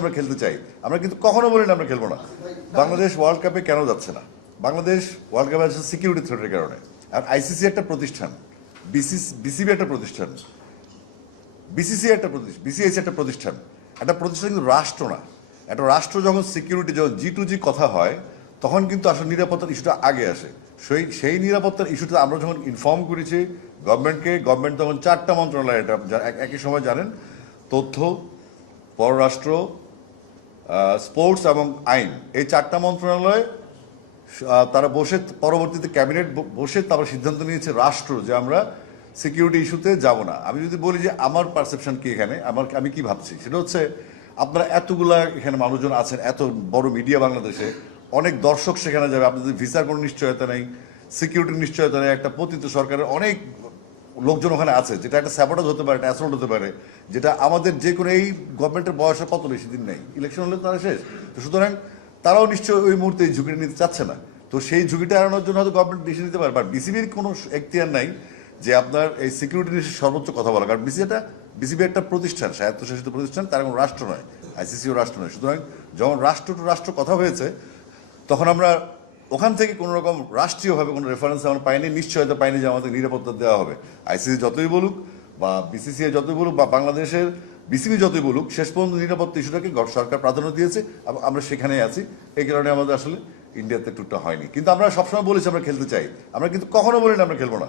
আমরা খেলতে চাই, আমরা কিন্তু কখনো বলি না আমরা খেলবো না। বাংলাদেশ ওয়ার্ল্ড কাপে কেন যাচ্ছে না? বাংলাদেশ ওয়ার্ল্ড কাপে যাচ্ছে সিকিউরিটি থ্রেটের কারণে। আর আইসিসি একটা প্রতিষ্ঠান, বিসিবি একটা প্রতিষ্ঠান, বিসিসি একটা প্রতিষ্ঠান, বিসিএস একটা প্রতিষ্ঠান। একটা প্রতিষ্ঠান কিন্তু রাষ্ট্র না। একটা রাষ্ট্র যখন সিকিউরিটি, যখন জি কথা হয়, তখন কিন্তু আসলে নিরাপত্তার ইস্যুটা আগে আসে। সেই নিরাপত্তার ইস্যুটা আমরা যখন ইনফর্ম করেছি গভর্নমেন্টকে, গভর্নমেন্ট তখন 4টা মন্ত্রণালয়, এটা একই সময় জানেন, তথ্য, পররাষ্ট্র, স্পোর্টস এবং আইন, এই 4টা মন্ত্রণালয় তারা বসে পরবর্তীতে ক্যাবিনেট বসে তারপর সিদ্ধান্ত নিয়েছে রাষ্ট্র যে আমরা সিকিউরিটি ইস্যুতে যাব না। আমি যদি বলি যে আমার পারসেপশন কি এখানে, আমি কি ভাবছি, সেটা হচ্ছে আপনারা এতগুলা এখানে মানুষজন আছেন, এত বড় মিডিয়া বাংলাদেশে, অনেক দর্শক সেখানে যাবে, আপনাদের ভিসার কোনো নিশ্চয়তা নেই, সিকিউরিটির নিশ্চয়তা নেই, একটা পতিত সরকারের অনেক লোকজন ওখানে আছে, যেটা একটা স্যাবোটাজ হতে পারে, একটা অ্যাসল্ট হতে পারে, যেটা আমাদের যে কোনো, এই গভর্নমেন্টের বয়সে কত বেশি দিন নেই, ইলেকশন হলে তারা শেষ। তো সুতরাং তারাও নিশ্চয়ই ওই মুহূর্তে এই ঝুঁকিটা নিতে চাচ্ছে না। তো সেই ঝুঁকিটা এড়ানোর জন্য হয়তো গভর্নমেন্ট ডিসিশন নিতে পারে, বাট বিসিবির কোনো এখতিয়ার নাই যে আপনার এই সিকিউরিটি নিয়ে সর্বোচ্চ কথা বলা। কারণ বিসিবি একটা প্রতিষ্ঠান, স্বায়ত্তশাসিত প্রতিষ্ঠান, তার কোনো রাষ্ট্র নয়, আইসিসিও রাষ্ট্র নয়। সুতরাং যখন রাষ্ট্র টু রাষ্ট্র কথা হয়েছে, তখন আমরা ওখান থেকে কোনো রকম রাষ্ট্রীয়ভাবে কোনো রেফারেন্স আমরা পাইনি, নিশ্চয়তা পাইনি যে আমাদের নিরাপত্তা দেওয়া হবে। আইসিসি যতই বলুক বা বিসিসিআই যতই বলুক বা বাংলাদেশের বিসিবি যতই বলুক, শেষ পর্যন্ত নিরাপত্তা ইস্যুটাকে সরকার প্রাধান্য দিয়েছে এবং আমরা সেখানেই আছি। এই কারণে আমাদের আসলে ইন্ডিয়াতে ট্যুরটা হয়নি। কিন্তু আমরা সবসময় বলেছি আমরা খেলতে চাই, আমরা কিন্তু কখনো বলি না আমরা খেলবো না।